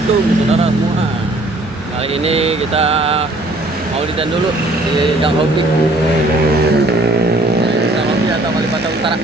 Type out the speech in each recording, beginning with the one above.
Assalamualaikum saudara semua. Kali ini kita maulidan dulu di Gang Hobi. Gang Hobi atau Kalibata Utara.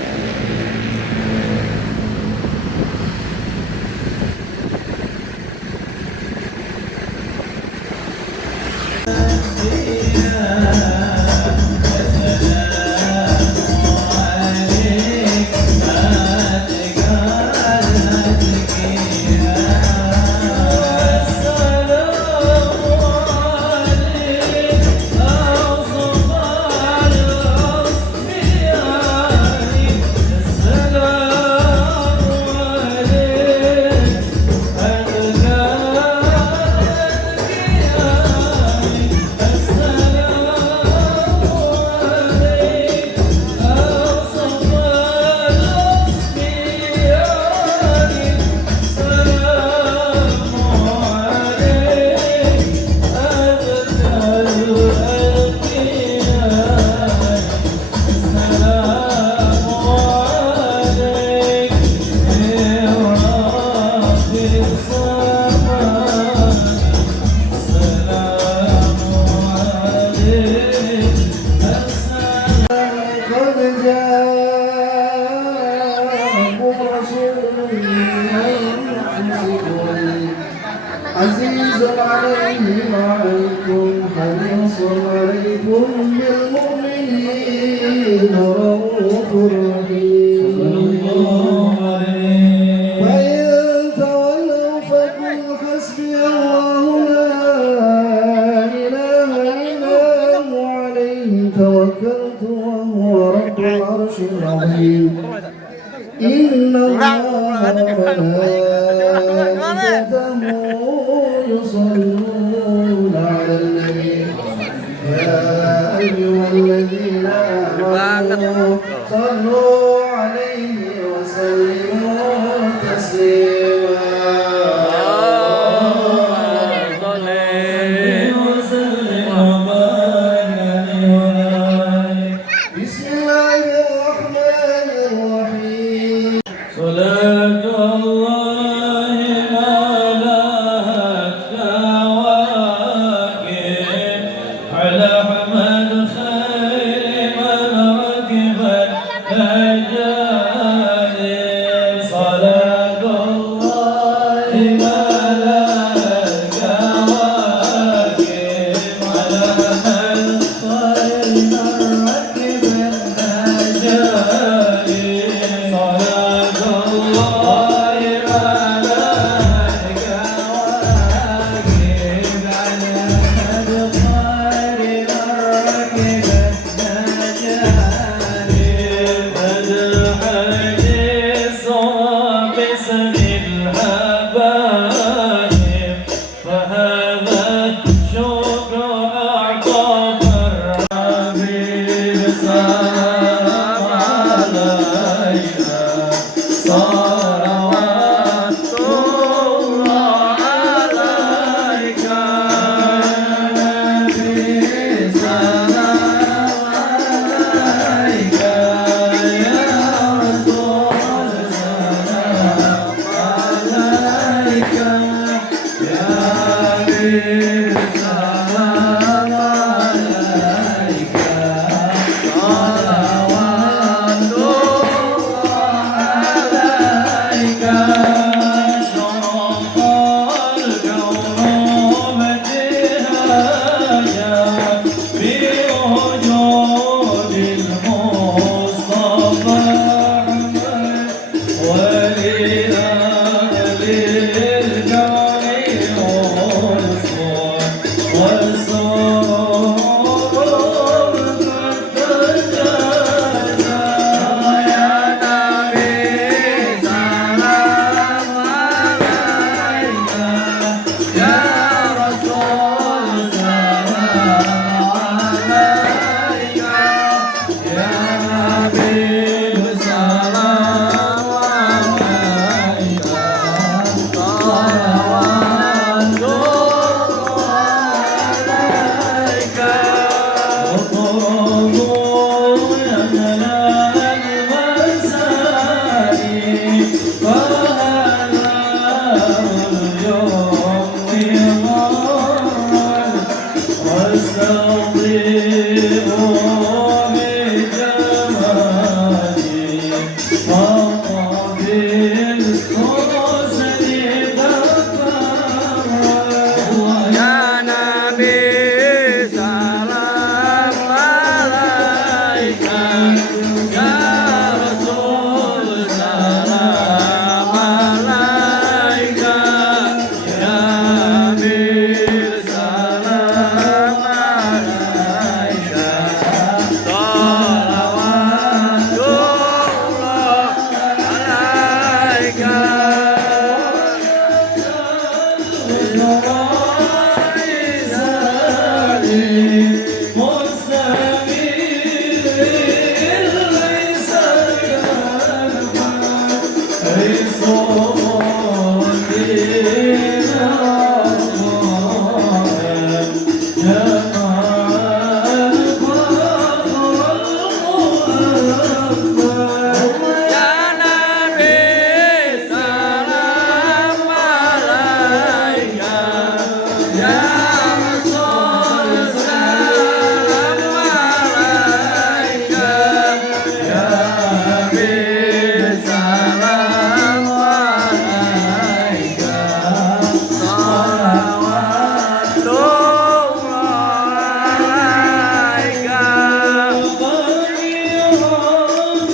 عزيز عليه ما عنتم حريص عليكم بالمؤمنين رؤوف رحيم فإن تولوا فقل حسبي الله لا إله إلا هو عليه توكلت وهو رب العرش العظيم إن الله وملائكته يصلون على النبي يا أيها الذين آمنوا صلوا عليه وسلموا تسليما بسم الله الرحمن الرحيم صلاة الله Ya Nabi salam alaika, ya Rasul salam alaika, ya Nabi salam alaika, salawatullah alaika. Ya Nabi salam alaika, ya Rasul salam alaika, ya Nabi salam alaika, salawatullah alaika. Ya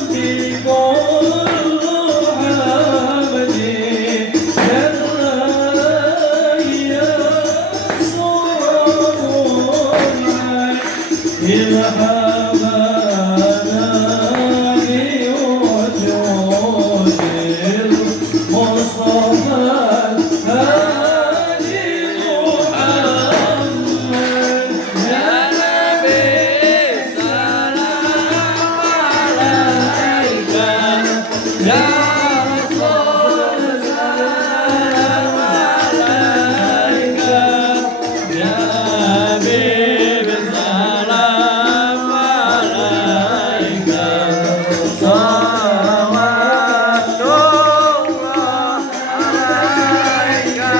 Nabi salam alaika, ya Rasul salam alaika, ya Habib salam alaika, salawatullah alaika.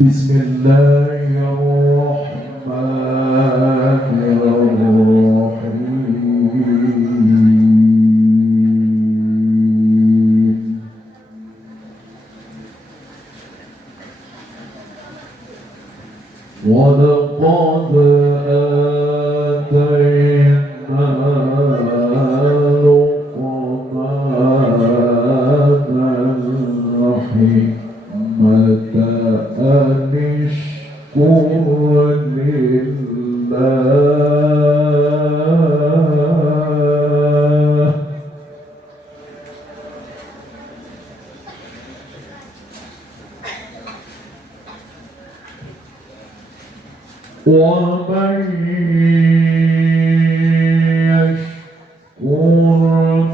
بسم الله الرحمن الرحيم ولقد آتينا لقمان الحكمة أن اشكر لله ومن يشكر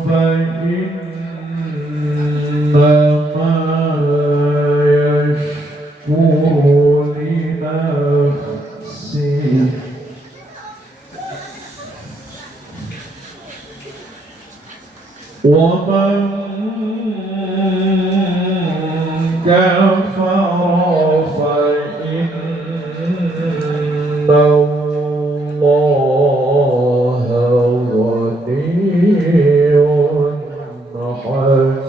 فإنما يشكر لنفسه ومن كفر فإن الله غني حميد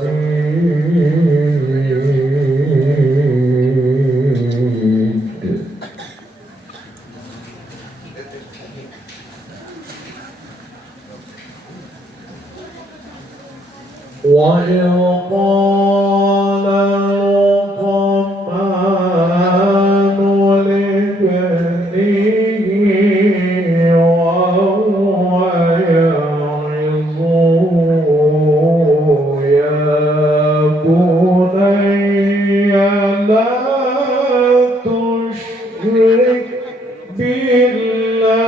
وإذ قال لقمان لابنه وهو يعظه يا بني لا تشرك بالله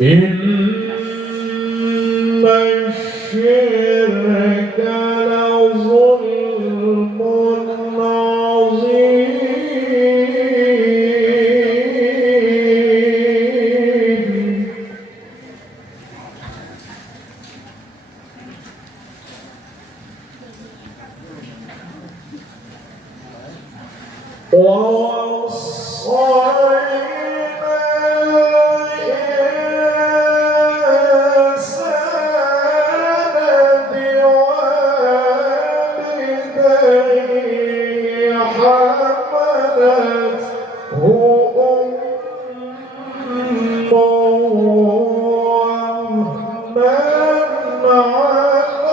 إن الشرك لظلم عظيم ووصينا الإنسان بوالديه حملته أمه وهنا على وهن ووصينا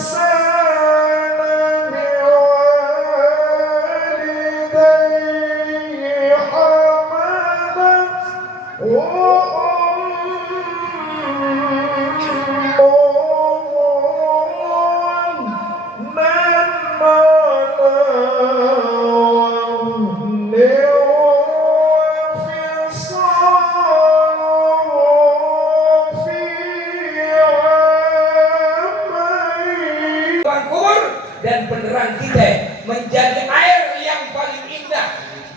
الإنسان بوالديه حملته Tuhan kubur dan beneran kita menjadi air yang paling indah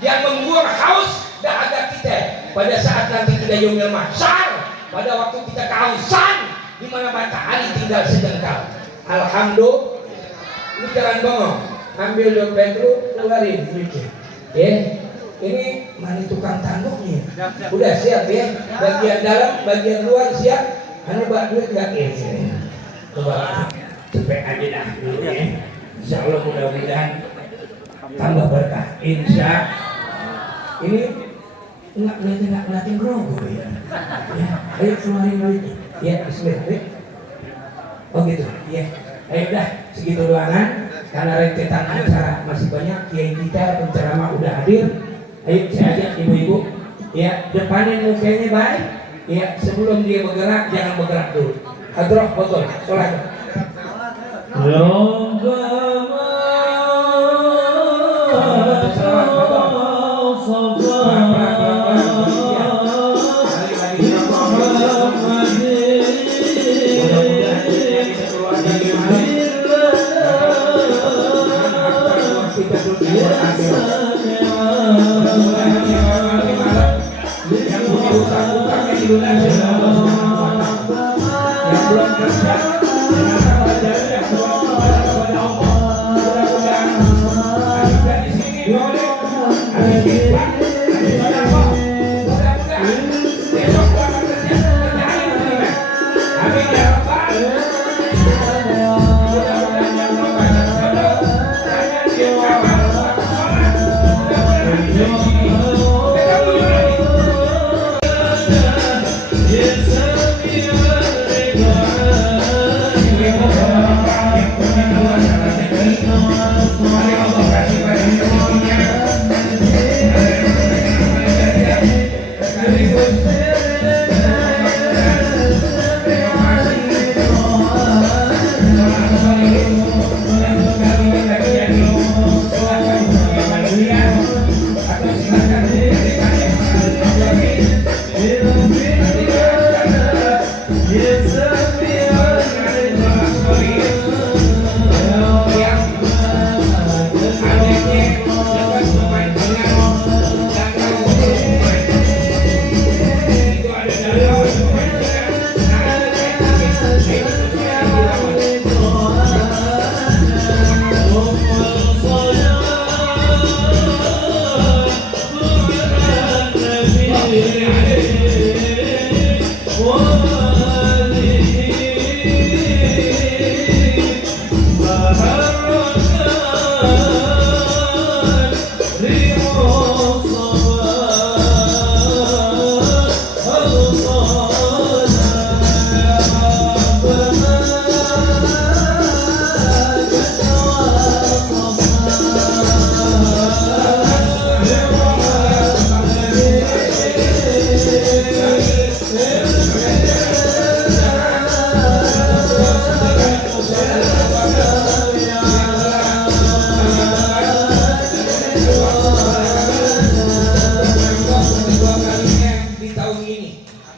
yang membuang haus dahaga kita pada saat nanti kita yaumul mahsyar, pada waktu kita kehausan di mana matahari tinggal sejengkal. Alhamdulillah, lu jangan bengong, ambil dompet lu, keluarin duitnya. Ini mana tukang tanduknya? Udah siap ya? Bagian dalam, bagian luar siap? Anu bak duit nggak? Coba cepet aja dah dulu ya. Insya Allah mudah-mudahan tambah berkah. Insya ini nggak ngeliatin rogo ya. Ya, ayo keluarin duitnya. Ya, bismillah. Oh gitu. Ya, ayo dah segitu doangan. Karena rentetan acara masih banyak, kiai kita penceramah udah hadir. Ayo saya ajak ibu-ibu. Ya, depanin mukanya baik. Ya, sebelum dia bergerak jangan bergerak dulu. Hadroh botol, sholat. lunas oleh Allah Subhanahu wa Ta'ala. Yang belum kerja dengan amal jariah yang kepada Allah. Mudah-mudahan habis dari sini boleh habis ikhlas, habis sedekah. Mudah-mudahan besok akan kerja kerjaan yang diterima. Amin ya rabbal. Mudah-mudahan yang belum banyak jodoh hanya dia amal waktu sholat. Mudah-mudahan habis dari sini ketemu lagi.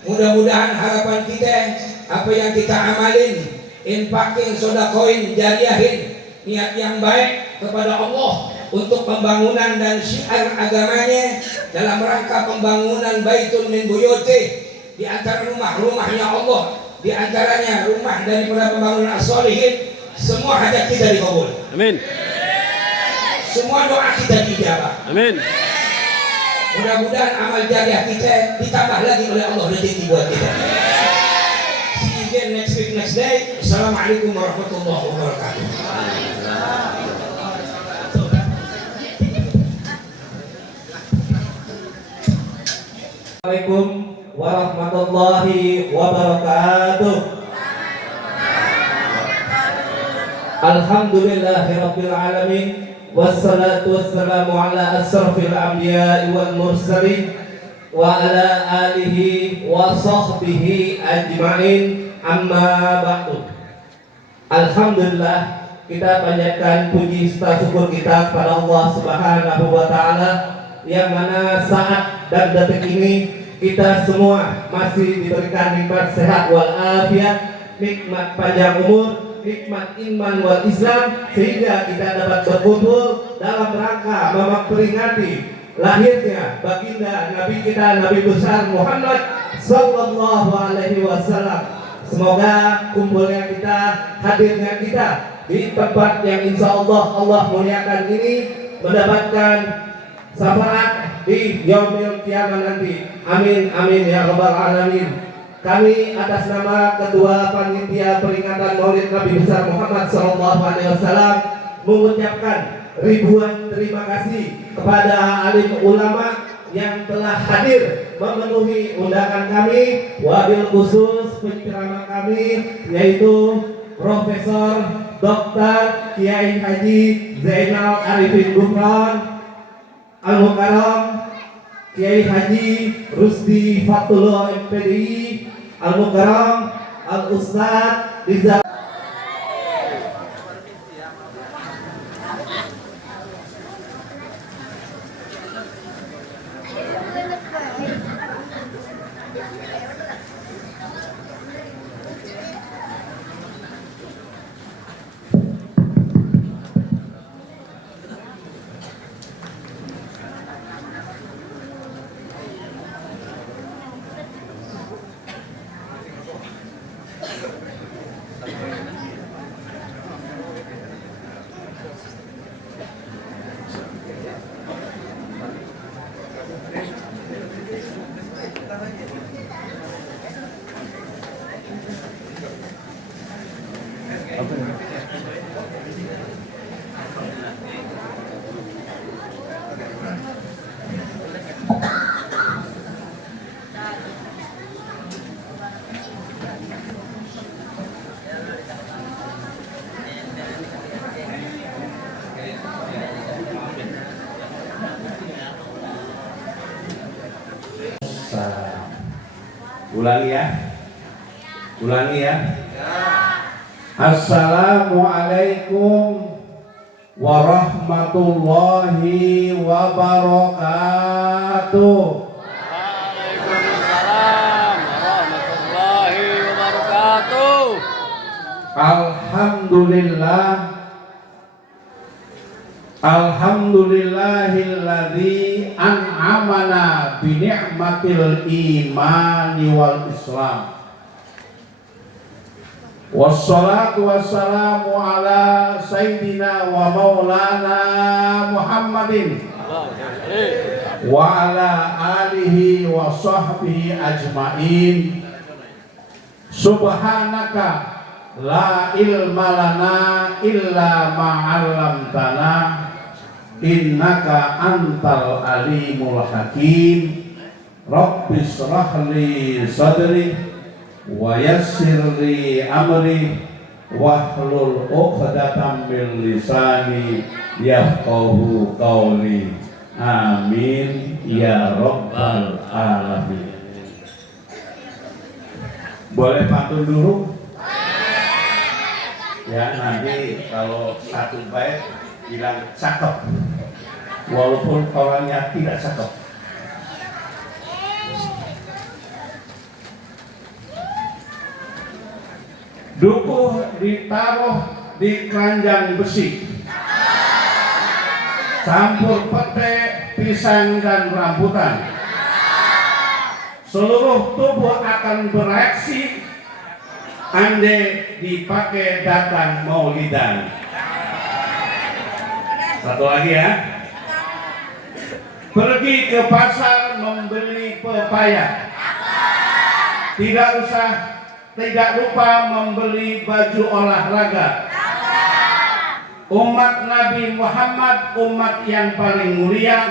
Mudah-mudahan harapan kita apa yang kita amalin, infakin, sodakoin, jariahin, niat yang baik kepada Allah untuk pembangunan dan syiar agamanya dalam rangka pembangunan Baitul min Buyutih, di antara rumah-rumahnya Allah, di antaranya rumah daripada pembangunan as-solihin. Semua hajat kita dikabul. Amin. Semua doa kita dijabah. Amin. Mudah-mudahan amal jariah kita ditambah lagi oleh Allah rezeki buat kita. See you again next week, next day. Assalamualaikum warahmatullahi wabarakatuh. Assalamualaikum warahmatullahi wabarakatuh. Alhamdulillahirabbil alamin. Wassalatu wassalamu ala asrafil anbiya'i wal mursalin wa ala alihi wa sahbihi ajma'in, amma ba'du. Alhamdulillah, kita panjatkan puji serta syukur kita kepada Allah Subhanahu wa Ta'ala, yang mana saat dan detik ini kita semua masih diberikan nikmat sehat wal afiat, nikmat panjang umur, nikmat iman wal Islam, sehingga kita dapat berkumpul dalam rangka memperingati lahirnya baginda Nabi kita, Nabi besar Muhammad sallallahu alaihi wasallam. Semoga kumpulnya kita, hadirnya kita di tempat yang insya Allah muliakan ini mendapatkan syafaat di yaumil qiyamah nanti. Amin amin ya rabbal alamin. Kami atas nama Ketua Panitia Peringatan Maulid Nabi besar Muhammad SAW mengucapkan ribuan terima kasih kepada alim ulama yang telah hadir memenuhi undangan kami, wabil khusus penceramah kami yaitu Profesor Dr. Kiai Haji Zainal Arifin Gufron Al-Mukarram, Kiai Haji Rusdi Fatullah MPDI Al-Mukarram, Al-Ustaz Rizal. Ulangi ya. Ulangi ya. Assalamualaikum warahmatullahi wabarakatuh. Waalaikumsalam warahmatullahi wabarakatuh. Alhamdulillah. Alhamdulillahilladzi an'amana bi ni'matil imani wal islam. Wassalatu wassalamu ala sayyidina wa maulana Muhammadin wa ala alihi wa sahbihi ajmain. Subhanaka la ilma lana illa ma 'allamtana innaka antal alimul hakim. Rabbis shrahli sadri wa yassirli amri wahlul 'uqdatam min lisani yafqahu qawli. Amin ya rabbal alamin. Boleh pantun dulu? Ya, nanti kalau satu bait bilang cakep walaupun orangnya tidak cakep. Dukuh ditaruh di keranjang besi, campur pete, pisang dan rambutan. Seluruh tubuh akan bereaksi andai dipakai datang maulidan. Satu lagi ya. Pergi ke pasar membeli pepaya. Tidak lupa membeli baju olahraga. Umat Nabi Muhammad umat yang paling mulia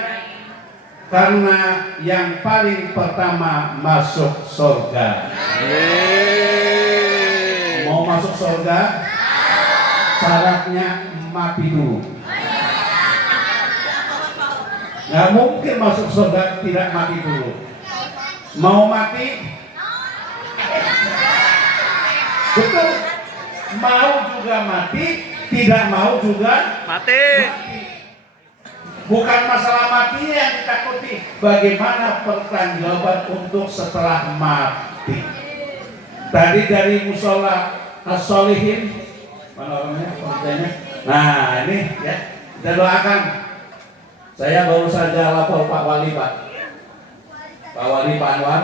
karena yang paling pertama masuk surga. Mau masuk surga? Syaratnya mati dulu. Nggak mungkin masuk surga tidak mati dulu. Mau mati? Betul. Mau juga mati, tidak mau juga Mati. Bukan masalah mati yang ditakuti, bagaimana pertanggungjawaban untuk setelah mati. Tadi dari musola as-solihin, mana orangnya, pengertiannya? Nah ini ya, kita doakan. Saya baru saja lapor Pak Wali, Pak Wali Pak Anwar.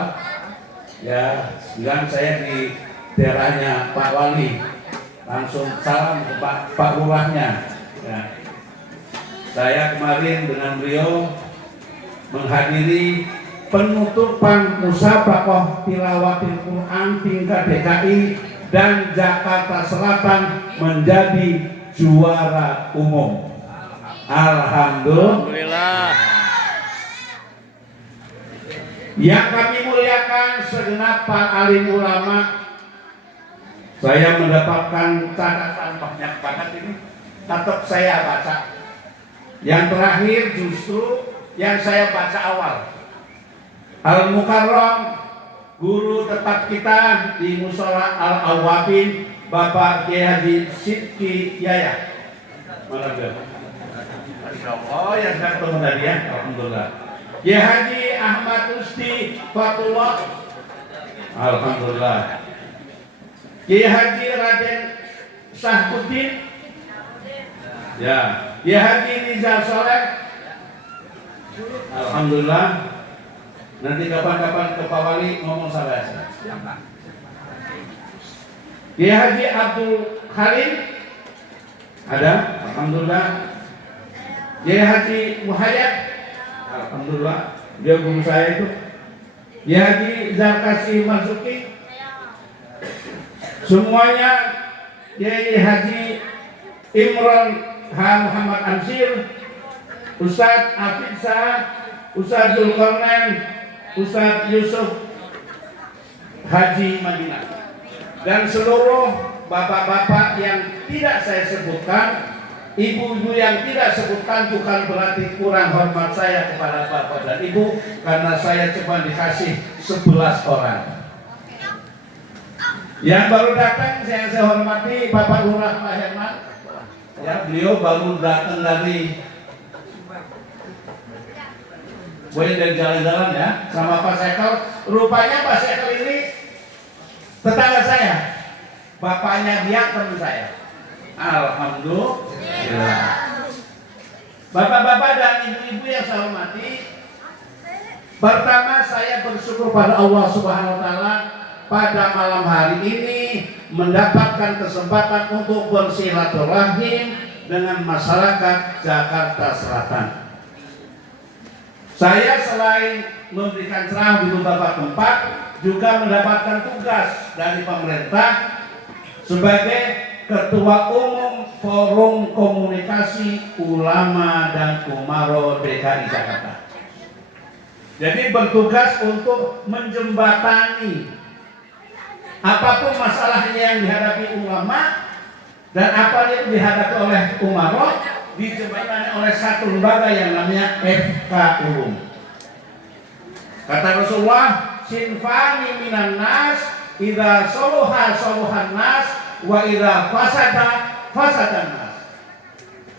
Ya, bilang saya di daerahnya Pak Wali, langsung salam ke Pak Lurahnya. Ya. Saya kemarin dengan beliau menghadiri penutupan musabaqah tilawatil Quran tingkat DKI dan Jakarta Selatan menjadi juara umum. Alhamdulillah. Yang kami muliakan segenap para alim ulama, saya mendapatkan catatan banyak banget ini. Tetap saya baca. Yang terakhir justru yang saya baca awal. Al-Mukarram, guru tetap kita di Musola Al-Awwabin, Bapak Kiai Haji Sidki Yaya. Mana dia? Oh ya, saya ketemu tadi ya. Alhamdulillah. Kiai Haji Ahmad Usti Fatullah. Alhamdulillah. Kiai Haji Raden Syahkuddin. Ya. Kiai Haji Nizar Soleh. Alhamdulillah. Nanti kapan-kapan ke Pak Wali ngomong saya. Kiai Haji Abdul Khalil. Ada? Alhamdulillah. Kiai Haji Muhayyad. Alhamdulillah. Dia guru saya itu. Kiai Haji Zarkasi Marzuki. Semuanya Kiai Haji Imran H. Muhammad Ansir, Ustadz Afid Sa'ad, Ustadz Zulkarnain, Ustadz Yusuf Haji Madinah, dan seluruh bapak-bapak yang tidak saya sebutkan, ibu-ibu yang tidak sebutkan, bukan berarti kurang hormat saya kepada bapak dan ibu, karena saya cuma dikasih 11 orang. Yang baru datang saya hormati Bapak Lurah Pak Herman. Ya, beliau baru datang dari jalan-jalan ya sama Pak Sekel. Rupanya Pak Sekel ini tetangga saya. Bapaknya dia teman saya. Alhamdulillah. Bapak-bapak dan ibu-ibu yang saya hormati, pertama saya bersyukur pada Allah Subhanahu wa taala pada malam hari ini mendapatkan kesempatan untuk bersilaturahim dengan masyarakat Jakarta Selatan. Saya selain memberikan ceramah di beberapa tempat, juga mendapatkan tugas dari pemerintah sebagai Ketua Umum Forum Komunikasi Ulama dan Umaro DKI Jakarta. Jadi bertugas untuk menjembatani apapun masalahnya yang dihadapi ulama dan apa yang dihadapi oleh umaro, dijembatani oleh satu lembaga yang namanya FKUM. Kata Rasulullah, sinfani minan nas, idza soluha soluhan nas, wa idza fasada fasadan nas.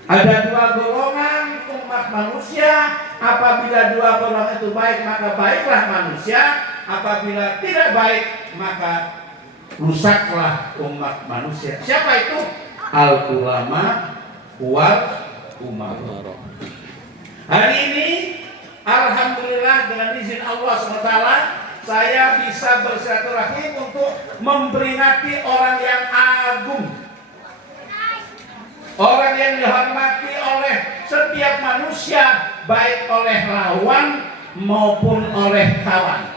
Ada dua golongan umat manusia, apabila dua golongan itu baik maka baiklah manusia, apabila tidak baik maka rusaklah umat manusia. Siapa itu? Al ulama wal umaro. Hari ini alhamdulillah dengan izin Allah SWT saya bisa bersilaturahim untuk memperingati orang yang agung, orang yang dihormati oleh setiap manusia, baik oleh lawan maupun oleh kawan.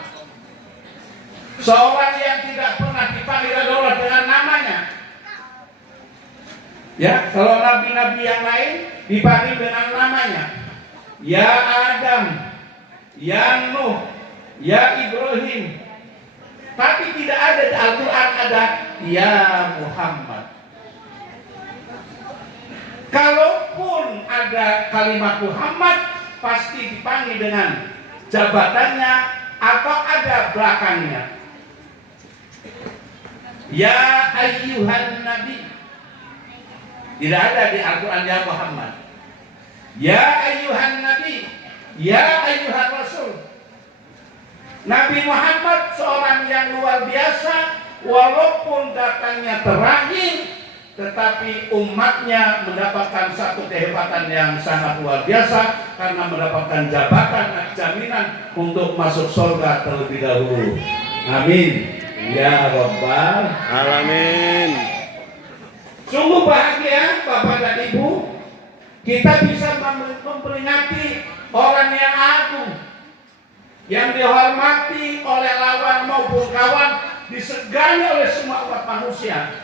Seorang yang tidak pernah dipanggil Allah dengan namanya. Ya, kalau nabi-nabi yang lain dipanggil dengan namanya. Ya Adam, ya Nuh, ya Ibrahim. Tapi tidak ada di Al-Quran ada ya Muhammad. Kalaupun ada kalimat Muhammad, pasti dipanggil dengan jabatannya atau ada belakangnya. Ya ayyuhan nabi. Tidak ada di Al-Quran ya Muhammad. Ya ayyuhan nabi, ya ayyuhan rasul. Nabi Muhammad seorang yang luar biasa, walaupun datangnya terakhir, tetapi umatnya mendapatkan satu kehebatan yang sangat luar biasa karena mendapatkan jabatan dan jaminan untuk masuk surga terlebih dahulu. Amin. Ya Rabbal Alamin. Sungguh bahagia Bapak dan Ibu, kita bisa memperingati orang yang agung, yang dihormati oleh lawan maupun kawan, disegani oleh semua umat manusia,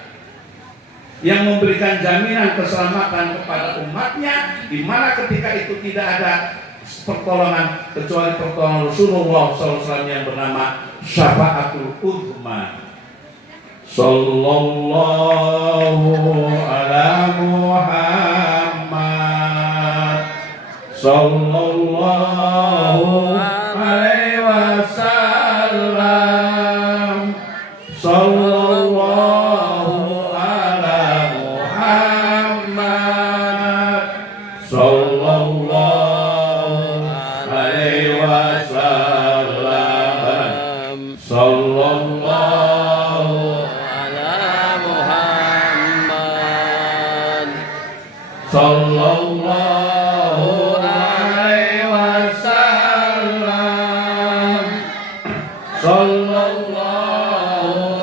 yang memberikan jaminan keselamatan kepada umatnya, di mana ketika itu tidak ada pertolongan kecuali pertolongan Rasulullah SAW yang bernama Syafaatul Uzma. Sallallahu ala Muhammad, sallallahu alaihi wasallam, sallallahu ala Muhammad, sallallahu alaihi wasallam, sallallahu sallallahu alaihi wasallam, sallallahu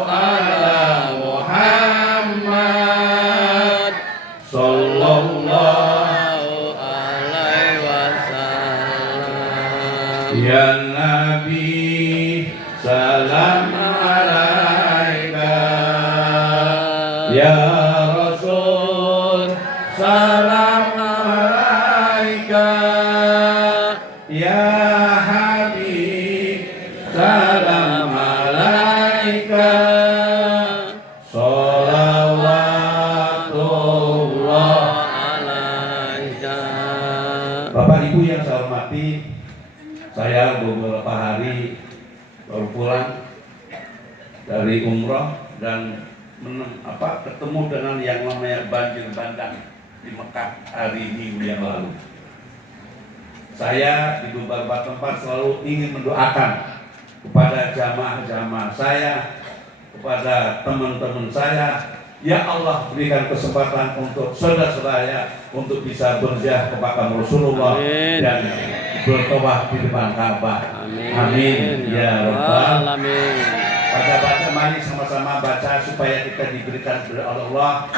ala Muhammad, sallallahu alaihi wasallam. Ya Nabi salam alaika, ya Rasul salam alaika, ya Habib salam alaika, sholawatullah alaika. Bapak Ibu yang saya hormati, saya beberapa hari baru pulang dari umrah. dan ketemu dengan yang namanya banjir bandang di Mekah hari Minggu yang lalu. Saya di beberapa tempat selalu ingin mendoakan kepada jamaah-jamaah saya, kepada teman-teman saya, ya Allah berikan kesempatan untuk saudara-saudara untuk bisa berziarah ke makam Rasulullah. Amin. Dan bertawaf di depan Ka'bah. Amin. Amin ya rabbal alamin. Baca-baca, mari sama-sama baca supaya kita diberikan oleh Allah,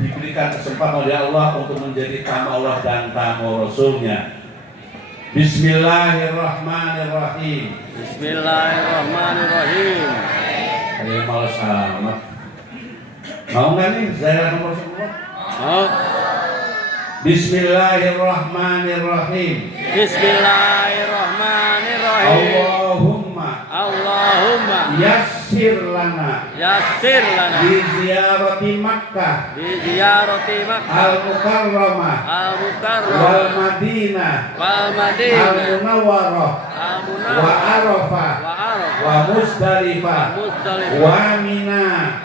diberikan kesempatan oleh Allah untuk menjadi tamu Allah dan tamu Rasulnya. Bismillahirrahmanirrahim. Bismillahirrahmanirrahim. Saya malas amat. Mau nggak nih saya nomor Rasulullah? Oh. Bismillahirrahmanirrahim. Bismillahirrahmanirrahim. Allahumma yassir lana di ziyarati Makkah al-Mukarramah wal Madinah al-Munawwarah wa Arafah wa Muzdalifah wa Mina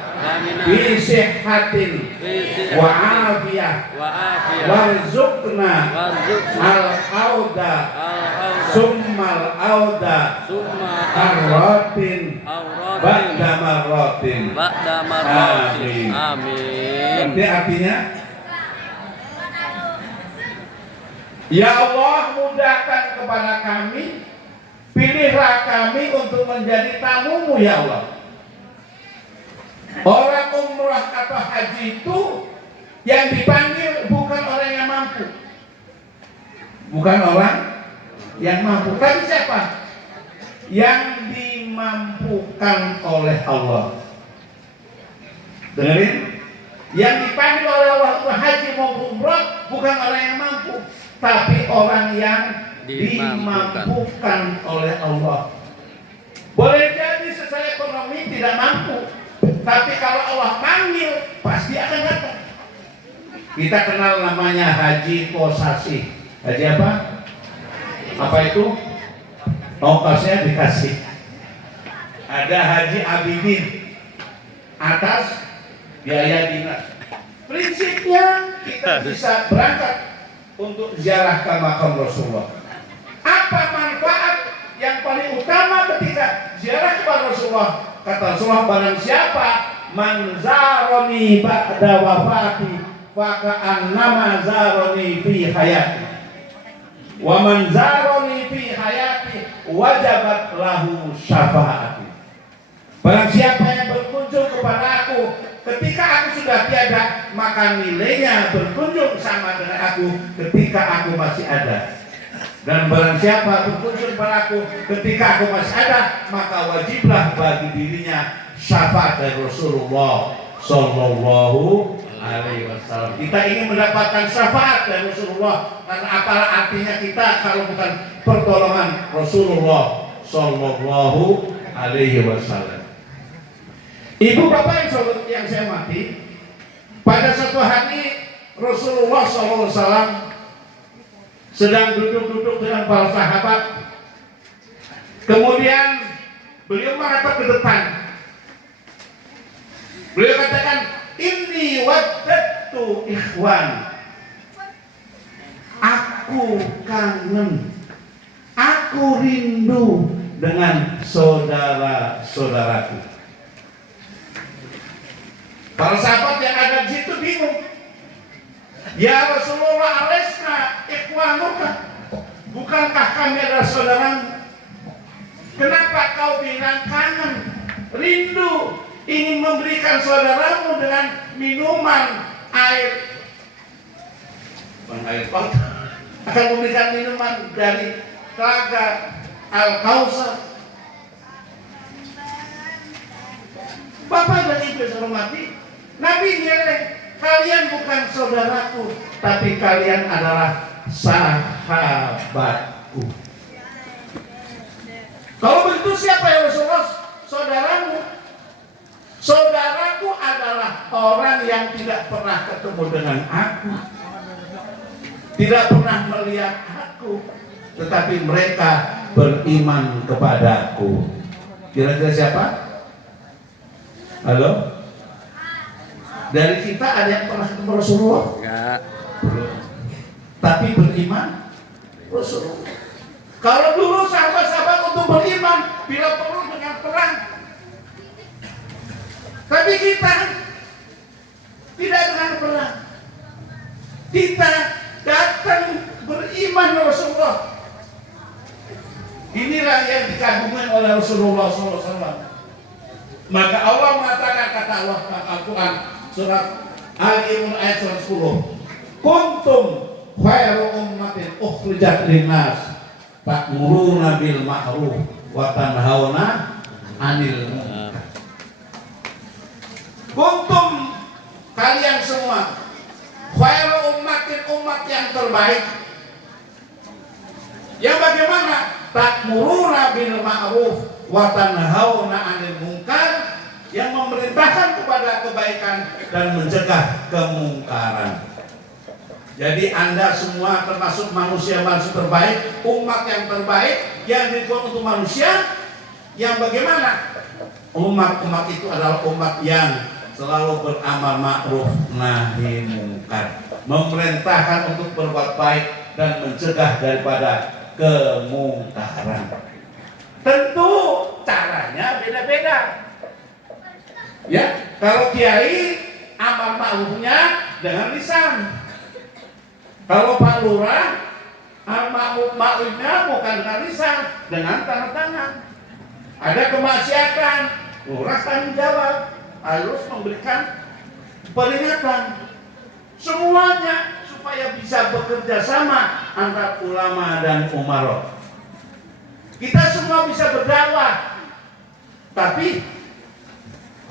bi sihhatin wa afiyah warzuqna al-auda summal auda arratin ba'da marratin. Amin. Jadi artinya, ya Allah mudahkan kepada kami, pilihlah kami untuk menjadi tamumu ya Allah. Orang umrah atau haji itu yang dipanggil bukan orang yang mampu, bukan orang yang mampu, tapi siapa? Yang dimampukan oleh Allah. Dengerin, yang dipanggil oleh Allah untuk haji maupun umrah bukan orang yang mampu, tapi orang yang dimampukan oleh Allah. Boleh jadi secara ekonomi tidak mampu, tapi kalau Allah panggil pasti akan datang. Kita kenal namanya haji posasi. Haji apa? Apa itu? Ongkosnya dikasih. Ada haji abidin, atas biaya dinas. Prinsipnya kita bisa berangkat untuk ziarah ke makam Rasulullah. Apa manfaat yang paling utama ketika ziarah kepada Rasulullah? Kata Rasulullah, barang siapa man zaroni ba'da wafati faka'annama zaroni fi hayati wa man zaroni fi hayati wajabat lahu syafaati. Barang siapa yang berkunjung kepada aku ketika aku sudah tiada, maka nilainya berkunjung sama dengan aku ketika aku masih ada. Dan barang siapa berkunjung padaku ketika aku masih ada, maka wajiblah bagi dirinya syafaat dari Rasulullah Sallallahu Alaihi Wasallam. Kita ingin mendapatkan syafaat dari Rasulullah, karena apalah artinya kita kalau bukan pertolongan Rasulullah Sallallahu Alaihi Wasallam. Ibu bapak yang saya hormati, pada suatu hari Rasulullah Sallallahu Alaihi Wasallam sedang duduk-duduk dengan para sahabat. Kemudian beliau menghadap ke depan. Beliau katakan, inni waddatu ikhwan. Aku kangen, aku rindu dengan saudara-saudaraku. Para sahabat yang ada di situ bingung. Ya Rasulullah, alesna ikhwanuka, bukankah kami adalah saudaramu? Kenapa kau bilang kangen, rindu, ingin memberikan saudaramu dengan minuman air kotor, akan memberikan minuman dari telaga Al-Kausar. Bapak dan Ibu yang hormati, Nabi ngeleng, kalian bukan saudaraku, tapi kalian adalah sahabatku. Kalau begitu siapa yang Rasulullah? Saudaramu. Saudaraku adalah orang yang tidak pernah ketemu dengan aku, tidak pernah melihat aku, tetapi mereka beriman kepadaku. Kira-kira siapa? Halo? Dari kita ada yang pernah ketemu Rasulullah? Enggak. Belum. Tapi beriman Rasulullah. Kalau dulu sahabat-sahabat untuk beriman bila perlu dengan perang. Tapi kita tidak dengan perang. Kita datang beriman Rasulullah. Inilah yang dikagumi oleh Rasulullah SAW. Maka Allah mengatakan, kata Allah Al-Quran surat Al-Imran ayat 110, kuntum khairu ummatin ukhrijat linnas ta'muruna bil ma'ruf wa tanhauna 'anil munkar. Kuntum, kalian semua khairu ummatin, umat yang terbaik. Yang bagaimana? Ta'muruna bil ma'ruf wa tanhauna 'anil munkar, yang memerintahkan kepada kebaikan dan mencegah kemungkaran. Jadi Anda semua termasuk manusia terbaik, umat yang terbaik yang dibuat untuk manusia yang bagaimana? Umat-umat itu adalah umat yang selalu beramal ma'ruf nahi munkar, memerintahkan untuk berbuat baik dan mencegah daripada kemungkaran. Tentu caranya beda-beda. Ya, kalau kiai amar ma'rufnya dengan lisan. Kalau Pak Lurah amar ma'rufnya bukan dengan lisan, dengan tanda tangan. Ada kemaksiatan, lurah tanggung jawab, harus memberikan peringatan. Semuanya supaya bisa bekerja sama antara ulama dan umarok. Kita semua bisa berdakwah, tapi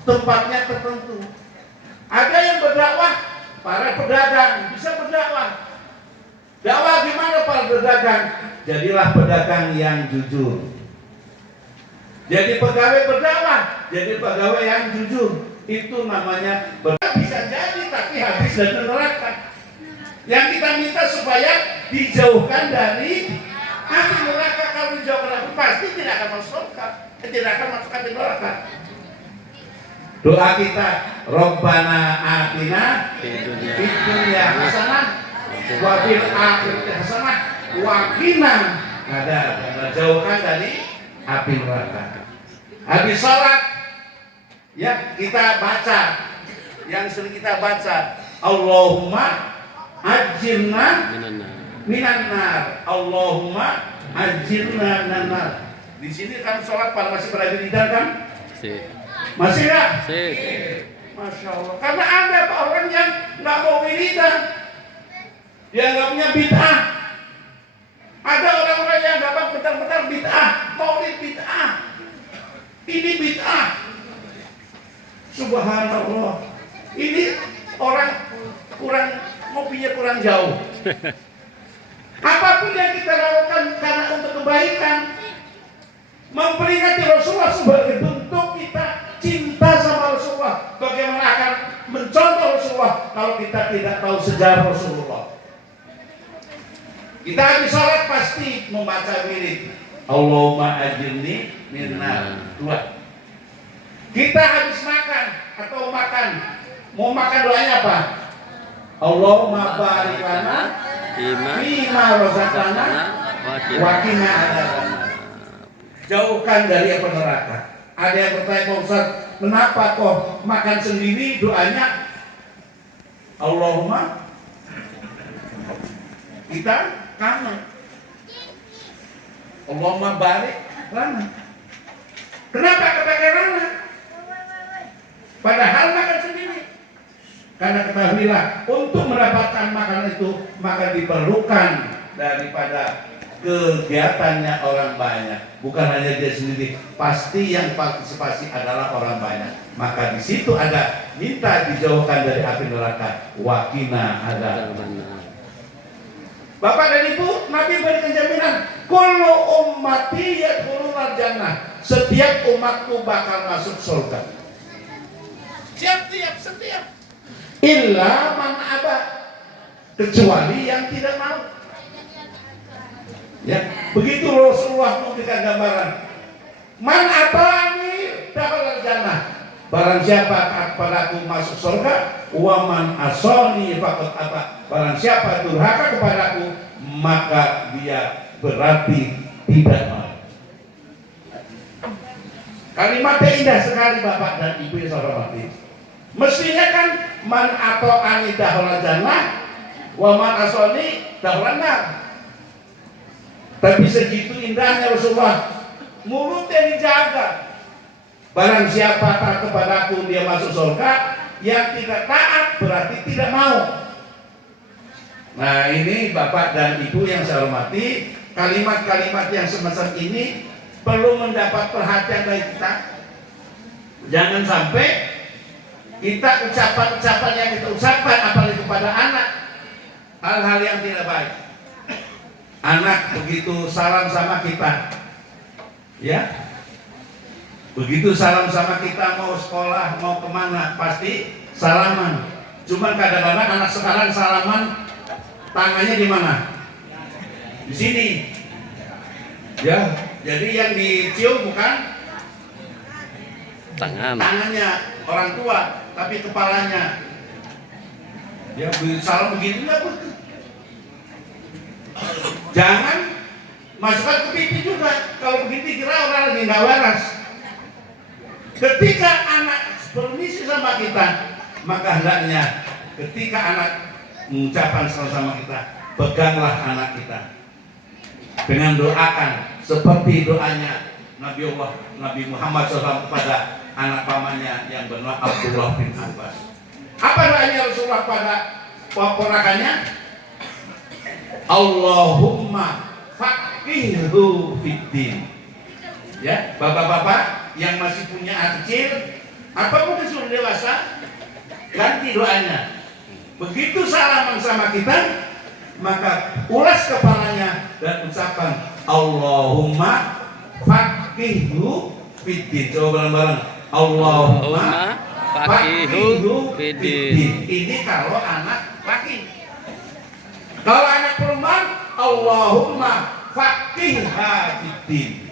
tempatnya tertentu. Ada yang berdakwah, para pedagang bisa berdakwah. Dakwah gimana para pedagang? Jadilah pedagang yang jujur. Jadi pegawai berdakwah, jadi pegawai yang jujur. Itu namanya berdakwah. Bisa jadi tapi habis dari neraka. Yang kita minta supaya dijauhkan dari api neraka. Kalau dijauhkan dari pasti tidak akan masuk surga, tidak akan masuk api neraka. Doa kita, Rabbana atina fid dunya hasanah wa fil akhirati hasanah wa qina adzabannar. Jauhkan dari api neraka. Habis salat ya kita baca yang sering kita baca, Allahumma ajirna minan nar, Allahumma ajirna minan nar. Di sini kan sholat pada masih berada di dalam masih ya? Masya Allah. Karena ada orang yang nggak mau wiridan, yang nggak punya bid'ah. Ada orang-orang yang dapat bentar-bentar bid'ah, maulid bid'ah, ini bid'ah. Subhanallah. Ini orang kurang ngopinya kurang jauh. Apapun yang kita lakukan karena untuk kebaikan, memperingati Rasulullah sebagai bentuk kita cinta sama Rasulullah. Bagaimana akan mencontoh Rasulullah kalau kita tidak tahu sejarah Rasulullah? Kita habis sholat pasti membaca wirid, Allahumma ajirni minnar. Dua. Kita habis makan atau mau makan doanya apa? Allahumma barik lana fima razaqtana wa qina adzabannar. Jauhkan dari api neraka. Ada yang bertanya, Pak Ustaz, kenapa kok makan sendiri doanya Allahumma kita kangen, Allahumma barik lana. Kenapa kepakai lana? Padahal makan sendiri. Karena ketahuilah, untuk mendapatkan makanan itu maka diperlukan daripada kegiatannya orang banyak, bukan hanya dia sendiri. Pasti yang partisipasi adalah orang banyak. Maka di situ ada minta dijauhkan dari api neraka. Wakina ada. Bapak dan Ibu, Nabi berikan jaminan, kullu ummati yadkhulunal jannah. Setiap umatku bakal masuk surga. Setiap. Illa man aba, kecuali yang tidak mau. Ya, begitu Rasulullah memberikan gambaran. Man atani dakhalal jannah. barang siapa taat padaku masuk surga, wa man asani faqad aba. Barang siapa durhaka kepadaku, maka dia berarti tidak mau. Kalimatnya indah sekali Bapak dan Ibu yang saya hormati. Mestinya kan man ata'ani dakhala jannah wa man asani dakhala nar. Tapi segitu indahnya Rasulullah, mulutnya dijaga. Barang siapa taat kepadaku dia masuk surga, yang tidak taat berarti tidak mau. Nah ini Bapak dan Ibu yang saya hormati, kalimat-kalimat yang semacam ini perlu mendapat perhatian dari kita. Jangan sampai kita ucapan-ucapan yang kita ucapkan apalagi kepada anak, hal-hal yang tidak baik. Anak begitu salam sama kita, ya, begitu salam sama kita mau sekolah mau kemana pasti salaman. Cuman kadang-kadang anak sekarang salaman tangannya di mana? Di sini, ya. Jadi yang dicium bukan tangannya orang tua, tapi kepalanya. Ya, salam begini enggak betul. Jangan masukkan ke pipi juga. Kalau begitu kira orang lagi nggak waras. Ketika anak permisi sama kita, maka hendaknya ketika anak mengucapkan salam sama kita, peganglah anak kita dengan doakan seperti doanya Nabi Muhammad SAW kepada anak pamannya yang bernama Abdullah bin Abbas. Apa doanya Rasulullah pada ponakannya? Allahumma faqihhu fiddin. Ya, bapak-bapak yang masih punya anak kecil, apa mungkin sudah dewasa, ganti doanya. Begitu salaman sama kita, maka ulas kepalanya dan ucapkan Allahumma faqihhu fiddin. Coba bareng-bareng. Allahumma faqihhu fiddin. Ini kalau anak laki. Kalau anak perempuan, Allahumma faqihha fiddin.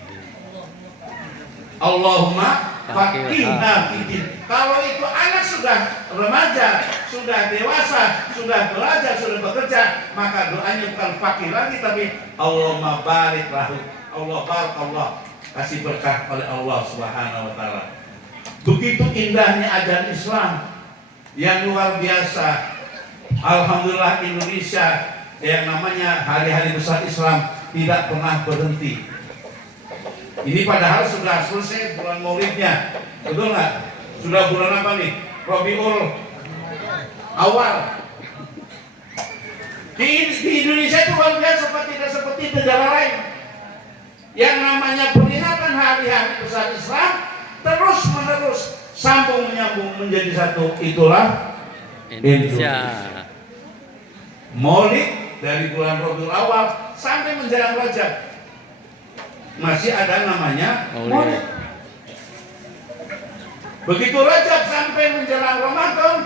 Allahumma faqihha fiddin. Kalau itu anak sudah remaja, sudah dewasa, sudah belajar, sudah bekerja, maka doanya bukan faqih lagi, tapi Allahumma barik lahu. Allah barik, Allah kasih berkah oleh Allah Subhanahu wa taala. Begitu indahnya ajaran Islam yang luar biasa. Alhamdulillah Indonesia yang namanya hari-hari besar Islam tidak pernah berhenti. Ini padahal sudah selesai bulan Maulidnya, betul nggak? Sudah bulan apa nih? Rabiul Awal. Di Indonesia itu luar biasa, tidak seperti negara lain. Yang namanya peringatan hari-hari besar Islam terus menerus sambung menyambung menjadi satu. Itulah Indonesia. Maulid dari bulan Rabiul Awal sampai menjelang Rajab masih ada namanya Maulid. Begitu Rajab sampai menjelang Ramadan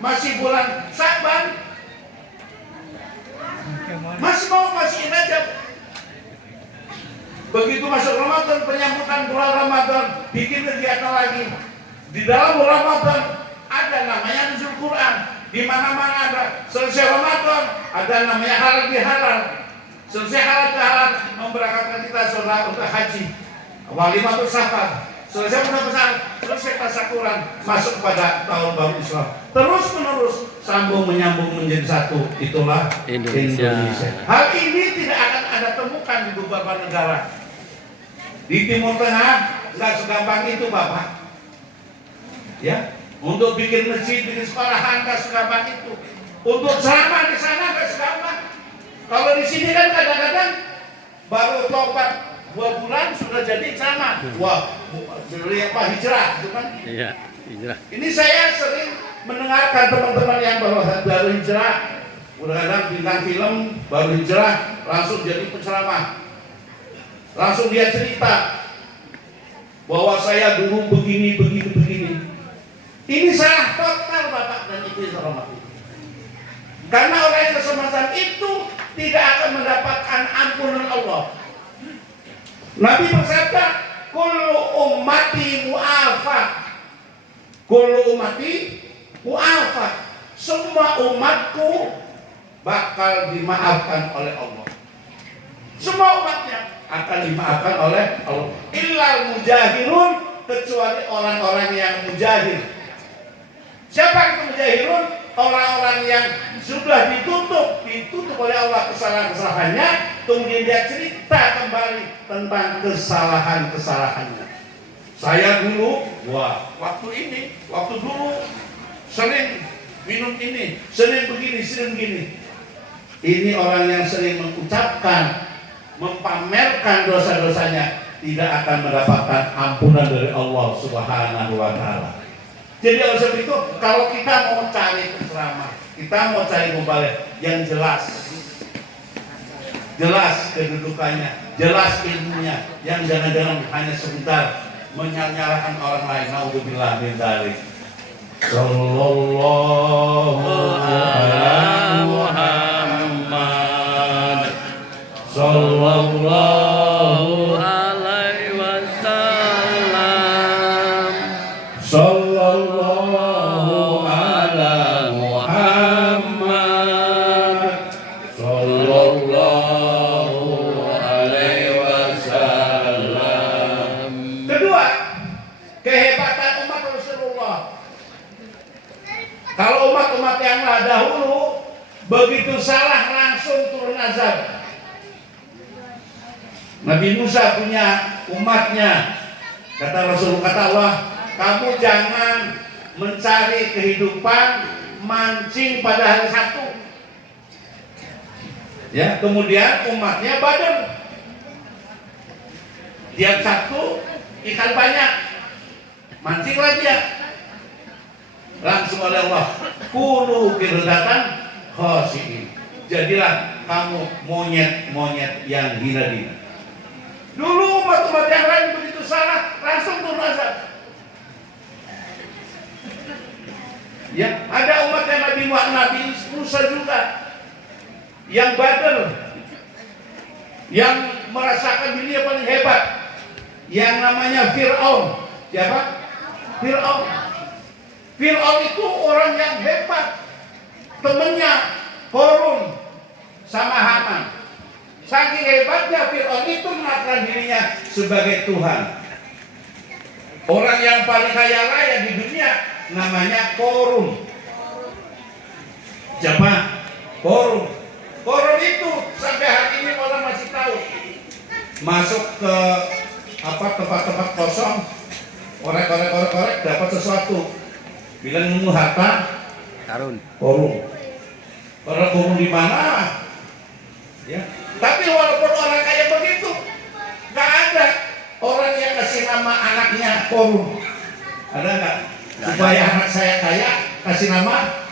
masih bulan Syaban, masih Rajab. Begitu masuk Ramadan, penyambutan bulan Ramadan, bikin kegiatan lagi. Di dalam bulan Ramadan ada namanya nuzul Quran, di mana-mana ada. Selesai Ramadan ada namanya halal bihalal. Selesai halal bihalal memberangkatkan kita saudara untuk haji. Walimatul Safar. Selesai bulan besar, selesai tasakuran, masuk pada tahun baru Islam. Terus menerus sambung menyambung menjadi satu. Itulah Indonesia. Hal ini tidak akan ada temukan di beberapa negara. Di Timur Tengah nggak segampang itu, Bapak. Ya, untuk bikin masjid, bikin sekolahan nggak segampang itu. Untuk ceramah di sana nggak segampang. Kalau di sini kan kadang-kadang baru tobat 2 bulan sudah jadi ceramah. Wah, dari apa hijrah, itu kan? Iya, hijrah. Ini saya sering mendengarkan teman-teman yang baru hijrah, udah kadang bintang film baru hijrah langsung jadi penceramah. Langsung dia cerita bahwa saya dulu begini. Ini salah total, Bapak dan Ibu yang hormati. Karena orang yang semacam itu tidak akan mendapatkan ampunan Allah. Nabi bersabda, kullu ummati mu'afah Kullu ummati mu'afa. Semua umatku bakal dimaafkan oleh Allah. Semua umatnya akan dimaafkan oleh Allah. Illal mujahirun, kecuali orang-orang yang mujahir. Siapa itu mujahirun? Orang-orang yang sudah ditutup oleh Allah kesalahan-kesalahannya, kemudian dia cerita kembali tentang kesalahan-kesalahannya. Saya dulu, waktu dulu sering minum ini, sering begini. Ini orang yang sering mengucapkan, memamerkan dosa-dosanya, tidak akan mendapatkan ampunan dari Allah Subhanahu wa Ta'ala. Jadi oleh sebab itu, kalau kita mau cari penceramah, kita mau cari mubalik yang jelas kedudukannya, jelas ilmunya, yang jangan-jangan hanya sebentar menyalahkan orang lain. Naudzubillah min dzalik. Sallallahu alaihi Muhammad. Sallallahu alaihi wasallam. Sallallahu ala Muhammad. Sallallahu alaihi wasallam. Kedua, kehebatan umat Rasulullah. Kalau umat-umat yang dahulu begitu salah langsung turun azab. Nabi Musa punya umatnya. Kata Rasul, kata Allah, kamu jangan mencari kehidupan mancing pada hari Sabtu. Ya, kemudian umatnya Badr. Tiap Sabtu ikan banyak, mancinglah dia. Langsung oleh Allah, kulu kirdatan khasiin. Jadilah kamu monyet-monyet yang hina-hina. Dulu umat-umat yang lain begitu salah, langsung turun azab. Ya, ada umat yang Nabi Musa juga, yang Badr, yang merasakan dirinya paling hebat, yang namanya Fir'aun. Siapa? Fir'aun. Fir'aun itu orang yang hebat, temennya Korun sama Haman. Saking hebatnya Fir'aun itu mengatakan dirinya sebagai Tuhan. Orang yang paling kaya raya di dunia namanya Korun. Siapa? Korun. Korun itu sampai hari ini orang masih tahu. Masuk ke tempat-tempat kosong, korek dapat sesuatu. Bilang nemu harta Karun. Korun. Orang Korun di mana? Ya. Tapi walaupun orang kaya begitu, nggak ada orang yang kasih nama anaknya Korun. Ada nggak? Supaya anak saya kaya, kasih nama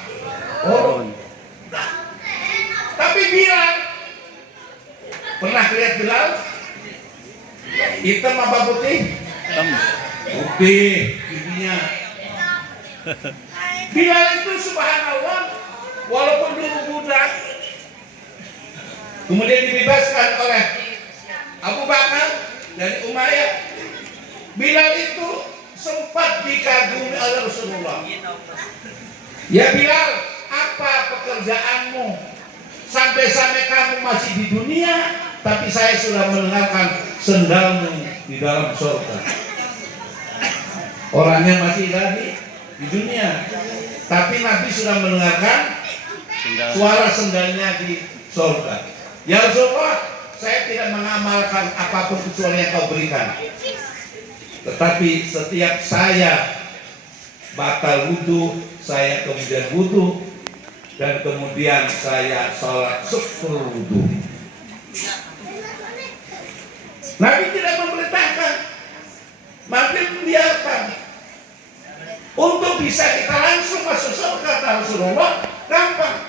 Korun. Tapi Bilal, pernah lihat Bilal? Hitam apa putih? Putih, giginya. Bilal itu subhanallah, walaupun dulu budak, kemudian dibebaskan oleh Abu Bakar dari Umayyah. Bilal itu sempat dikagumi oleh Rasulullah. Ya Bilal, apa pekerjaanmu? Sampai-sampai kamu masih di dunia, tapi saya sudah mendengarkan sendalmu di dalam surga. Orangnya masih di dunia, tapi Nabi sudah mendengarkan suara sendalnya di surga. Ya Rasulullah, saya tidak mengamalkan apapun kecuali yang kau berikan. Tetapi setiap saya batal wudu, saya kemudian wudu, dan kemudian saya sholat syukur wudu. Nabi tidak memerintahkan, Nabi membiarkan. Untuk bisa kita langsung masuk surga, kata Rasulullah, gampang.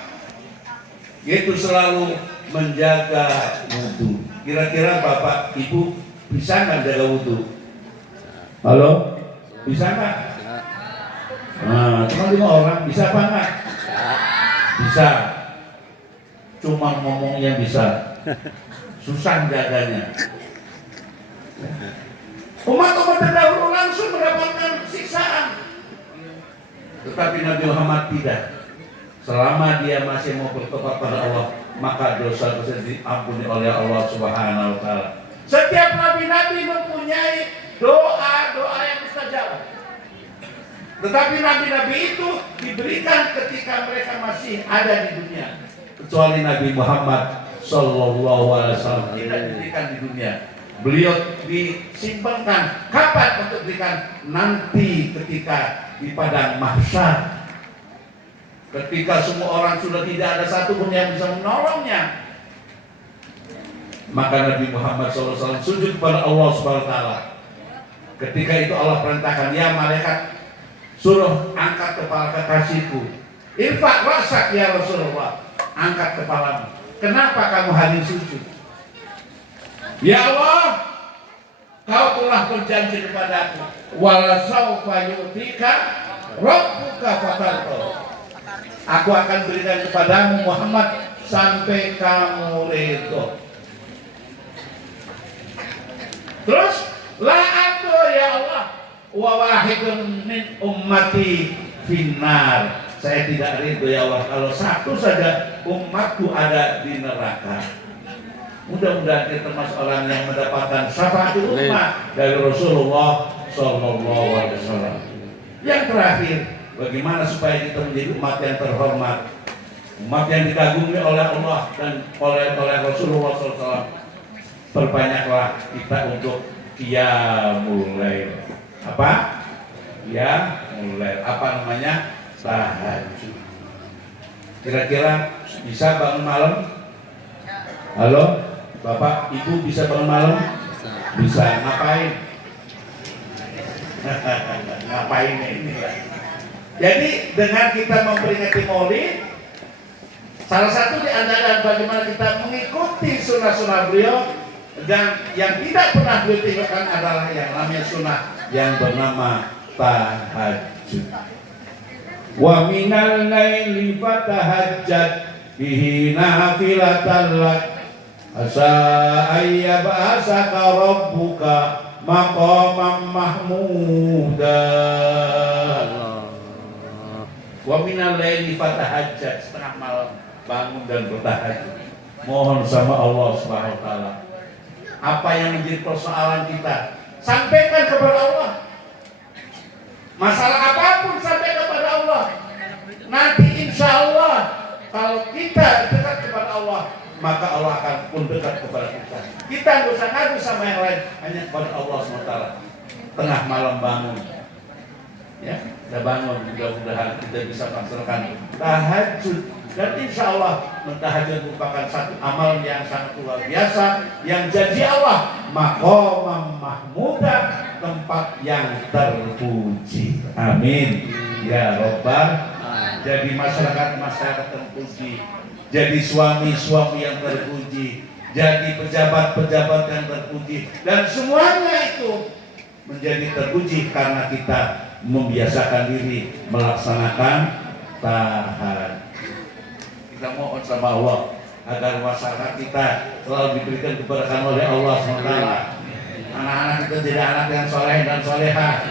Yaitu selalu menjaga wudu. Kira-kira Bapak Ibu bisa nggak jaga wudu? Halo? Bisa nggak? Nah, cuma 5 orang, bisa apa nggak? Bisa. Cuma ngomongnya bisa. Susah jaganya. Umat-umat terdahulu langsung mendapatkan siksaan. Tetapi Nabi Muhammad tidak. Selama dia masih mau bertobat pada Allah, maka dosa-dosa diampuni oleh Allah Subhanahu wa taala. Setiap nabi-nabi mempunyai doa-doa yang mustajab. Tetapi nabi-nabi itu diberikan ketika mereka masih ada di dunia. Kecuali Nabi Muhammad sallallahu alaihi wasallam tidak diberikan di dunia. Beliau disimpankan kapan untuk diberikan? Nanti ketika di padang mahsyar. Ketika semua orang sudah tidak ada satu pun yang bisa menolongnya, maka Nabi Muhammad SAW sujud kepada Allah Subhanahu Wa Taala. Ketika itu Allah perintahkan, ya malaikat, suruh angkat kepala kekasihku. Irfa' rasak ya Rasulullah, angkat kepalamu. Kenapa kamu hadir sujud? Ya Allah, kau telah berjanji kepadaku, wala saufa yu'tika rabbuka fatarda. Aku akan berikan kepadamu Muhammad sampai kamu ridho. Terus la'atu ya Allah wa wahidun min ummati finnar. Saya tidak ridho ya Allah kalau satu saja umatku ada di neraka. Mudah-mudahan kita termasuk orang yang mendapatkan syafaat umat dari Rasulullah sallallahu alaihi wasallam. Yang terakhir, bagaimana supaya kita menjadi umat yang terhormat, umat yang dikagumi oleh Allah dan oleh Rasulullah SAW. Perbanyaklah kita untuk qiyamul lail. Apa? Qiyamul lail. Apa namanya? Tahajud. Kira-kira bisa bangun malam? Halo? Bapak, Ibu bisa bangun malam? Bisa. Ngapain? Ngapain ini? Jadi dengan kita memperingati Maulid, salah satu di antara bagaimana kita mengikuti sunnah-sunnah beliau, dan yang tidak pernah beliau tinggalkan adalah yang namanya sunnah yang bernama tahajud. Wa minal laili fatahajjad bihi nafilatan lak asa ayyab'asaka rabbuka maqaman mahmuda. Wa minal laili fatahajjad, setengah malam bangun dan bertahajud. Mohon sama Allah Subhanahu wa taala. Apa yang menjadi persoalan kita, sampaikan kepada Allah. Masalah apapun sampaikan kepada Allah. Nanti insya Allah kalau kita dekat kepada Allah, maka Allah akan pun dekat kepada kita. Kita nggak usah ngadu sama yang lain, hanya kepada Allah Subhanahu wa taala. Tengah malam bangun. Ya, kita bangun, mudah-mudahan kita bisa melaksanakan tahajud, dan insya Allah mentahajud merupakan satu amal yang sangat luar biasa, yang janji Allah maqamam mahmuda, tempat yang terpuji. Amin ya Rabbal. Jadi masyarakat terpuji, jadi suami-suami yang terpuji, jadi pejabat-pejabat yang terpuji, dan semuanya itu menjadi terpuji karena kita membiasakan diri melaksanakan tahajud. Kita mohon sama Allah agar masyarakat kita selalu diberikan keberkahan oleh Allah SWT. Anak-anak kita jadi anak yang soleh dan solehah.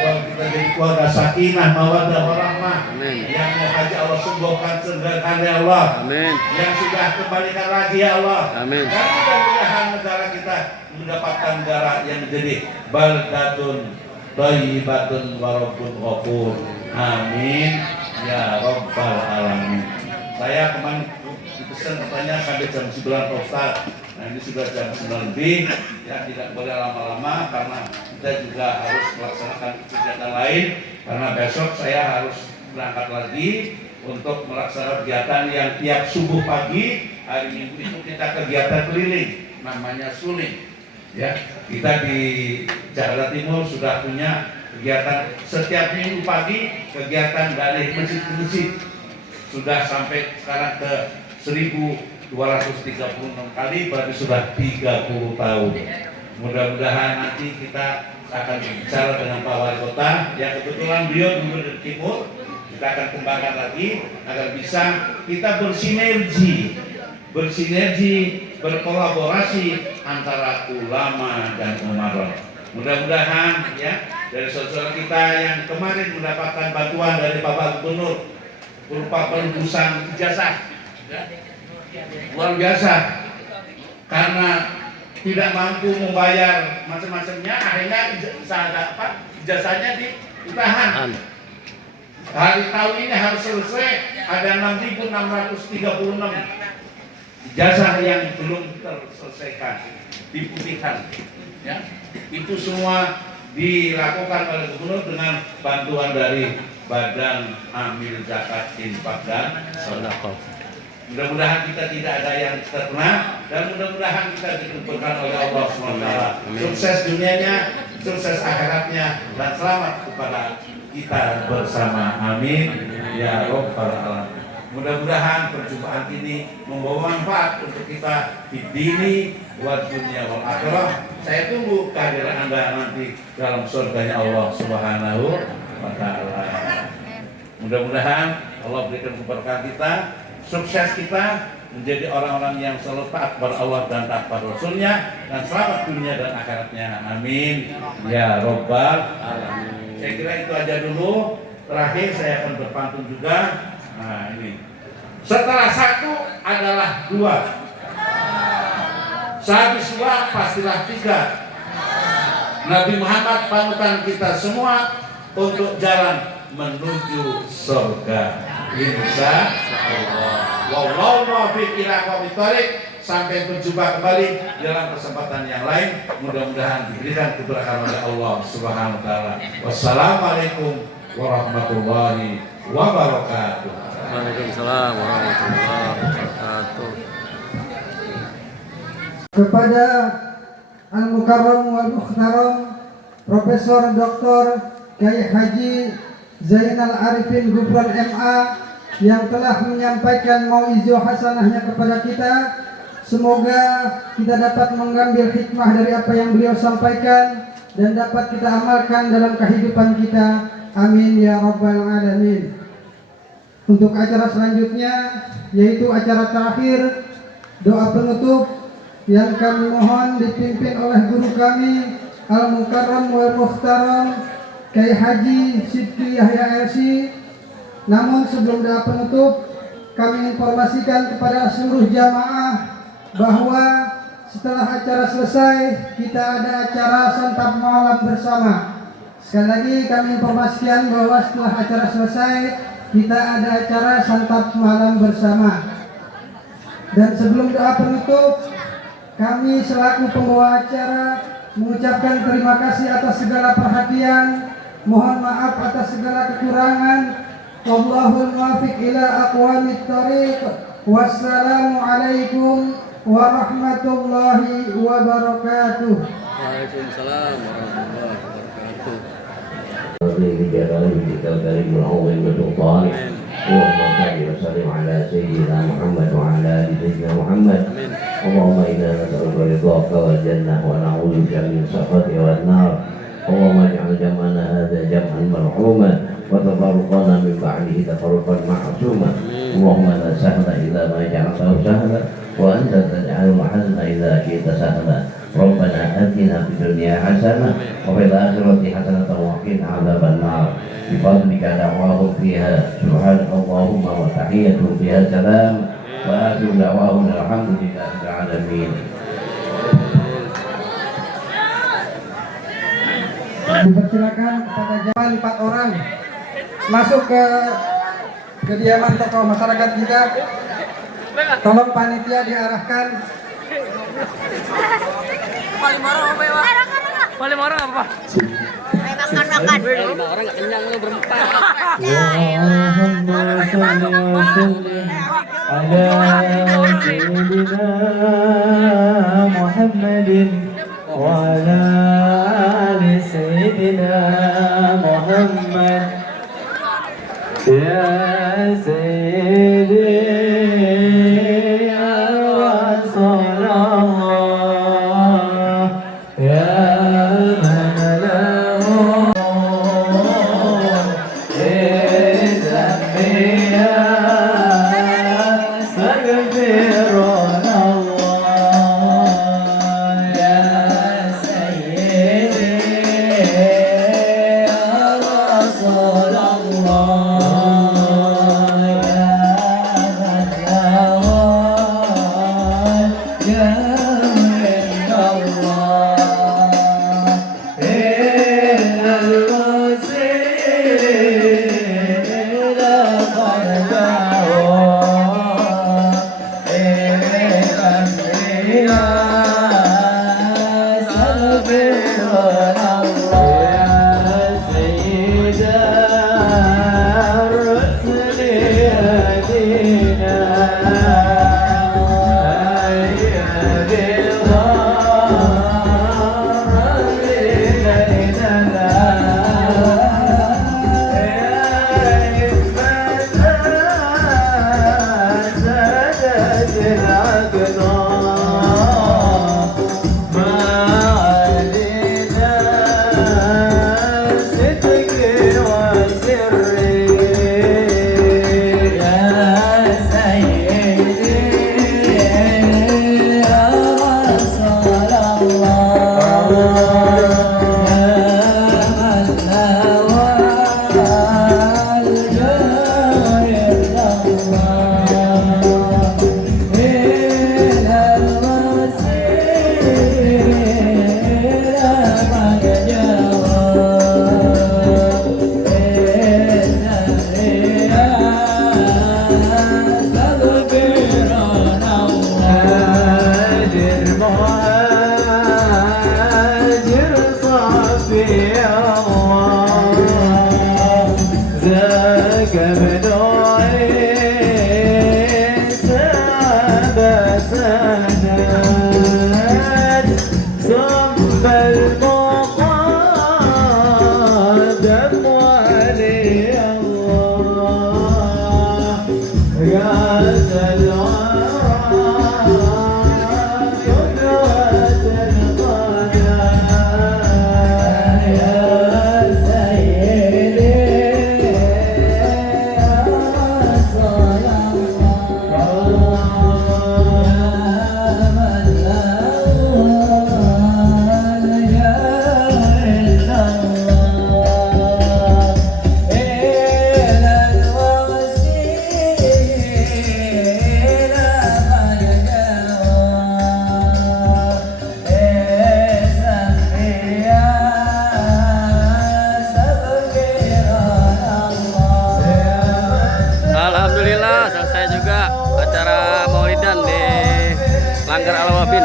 Kita jadi keluarga sakinah, mawaddah, warahmah. Yang mau haji Allah sembuhkan, segerakan ya Allah. Amin. Yang sudah kembalikan lagi ya Allah. Amin. Dan mudah-mudahan negara kita mendapatkan negara yang menjadi baldatun thayyibatun wa rabbun ghafur. Amin ya rabbal alamin. Saya kemarin dipesan katanya sampai jam 9 Pak Ustaz. Nah ini sudah jam 9 lebih, ya tidak boleh lama-lama karena kita juga harus melaksanakan kegiatan lain. Karena besok saya harus berangkat lagi untuk melaksanakan kegiatan yang tiap subuh pagi hari Minggu itu kita kegiatan keliling, namanya suling. Ya, kita di Jakarta Timur sudah punya kegiatan setiap minggu pagi, kegiatan dari masjid ke masjid. Sudah sampai sekarang ke 1236 kali, berarti sudah 30 tahun. Mudah-mudahan nanti kita akan bicara dengan Pak Wali Kota yang kebetulan beliau dulu dari Timur. Kita akan kembangkan lagi agar bisa kita bersinergi, berkolaborasi antara ulama dan umarok. Mudah-mudahan ya dari saudara kita yang kemarin mendapatkan bantuan dari Bapak Gubernur berupa pelunasan ijazah, ya, luar biasa, karena tidak mampu membayar macam-macamnya, akhirnya ijazahnya ditahan. Hari tahun ini harus selesai, ada 6.636 ijazah yang belum terselesaikan, diputihkan. Ya, itu semua dilakukan oleh gubernur dengan bantuan dari Badan Amil Zakat Infak dan Sedekah. Mudah-mudahan kita tidak ada yang terkena dan mudah-mudahan kita dikumpulkan oleh Allah SWT. Sukses dunianya, sukses akhiratnya, dan selamat kepada kita bersama. Amin ya Rabbal Alamin. Mudah-mudahan perjumpaan ini membawa manfaat untuk kita di dini wa dunia wal akhirah. Saya tunggu kehadiran Anda nanti dalam surganya Allah Subhanahu wa taala. Mudah-mudahan Allah berikan keberkahan kita, sukses kita menjadi orang-orang yang selalu taat kepada Allah dan taat kepada Rasulnya, dan selamat dunia dan akhiratnya. Amin ya Rabbal Alamin. Saya kira itu aja dulu. Terakhir saya akan berpantun juga. Nah ini, setelah satu adalah dua, sehabis dua pastilah tiga. Nabi Muhammad panutan kita semua untuk jalan menuju surga. Insya Allah. Wallahu muwaffiq ila aqwamit thoriq. Sampai berjumpa kembali dalam kesempatan yang lain. Mudah-mudahan diberikan keberkahan oleh Allah Subhanahu wa taala. Wassalamualaikum warahmatullahi wabarakatuh. Waalaikumsalam warahmatullahi wabarakatuh. Kepada Al-Mukarram wal Mukhtaram Profesor Dr. Kiai Haji Zainal Arifin Gufron MA yang telah menyampaikan mau'izah hasanahnya kepada kita. Semoga kita dapat mengambil hikmah dari apa yang beliau sampaikan dan dapat kita amalkan dalam kehidupan kita. Amin ya Rabbal Alamin. Untuk acara selanjutnya, yaitu acara terakhir, doa penutup yang kami mohon dipimpin oleh guru kami Al-Mukarram wal Mukhtaram Kiai Haji Sidki Yahya LC. Namun sebelum doa penutup, kami informasikan kepada seluruh jamaah bahwa setelah acara selesai kita ada acara santap malam bersama. Sekali lagi kami informasikan bahwa setelah acara selesai kita ada acara santap malam bersama. Dan sebelum doa penutup, kami selaku pembawa acara mengucapkan terima kasih atas segala perhatian, mohon maaf atas segala kekurangan. Wallahul muwaffiq ila aqwamit thoriq. Wassalamualaikum warahmatullahi wabarakatuh. Waalaikumsalam warahmatullahi wabarakatuh. اللهم صل وسلم على سيدنا محمد وعلى ال سيدنا محمد. اللهم انا نسالك رضاك والجنه ونعوذ بك من سخطك والنار. اللهم اجعل جمعنا هذا جمعا مرحوما وتفرقنا من بعده تفرقا معصوما. اللهم لا سهل الا ما جعلته سهلا وانت تجعل الحزن اذا شئت سهلا. ربنا اتنا في الدنيا حسنه وفي الاخره حسنه وقنا عذاب النار. بفضلك دعواهم فيها سبحانك اللهم وتحيتهم فيها سلام واخر دعواهم الحمد لله رب العالمين. Dipersilakan kepada jamaah 4 orang masuk ke kediaman tokoh masyarakat kita. Tolong panitia diarahkan. Paling marah apa? Makan. Lima orang nggak kenyang lu berempat. Allahumma shalli wa sallim ala sayyidina Muhammadin wa ala ali sayyidina Muhammad. Ya sayyidi ya Rasulullah ya Salam علي الله يا سلام قدرة القدر يا سيدي يا رسول Alhamdulillah selesai juga acara Maulidan di Langgar Al-Wabin,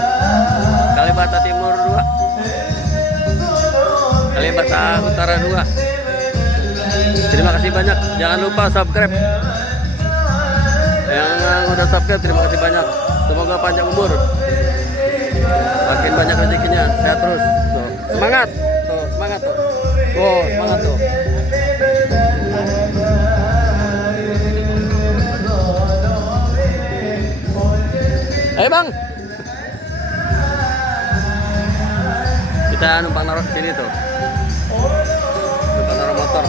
Kalibata Timur 2, Kalibata Utara 2. Terima kasih banyak. Jangan lupa subscribe. Yang udah subscribe terima kasih banyak. Semoga panjang umur, makin banyak rezekinya, sehat terus. Tuh, semangat, tuh semangat tuh. Oh semangat tuh. Ayo bang, kita numpang naruh sini tuh, numpang naruh motor.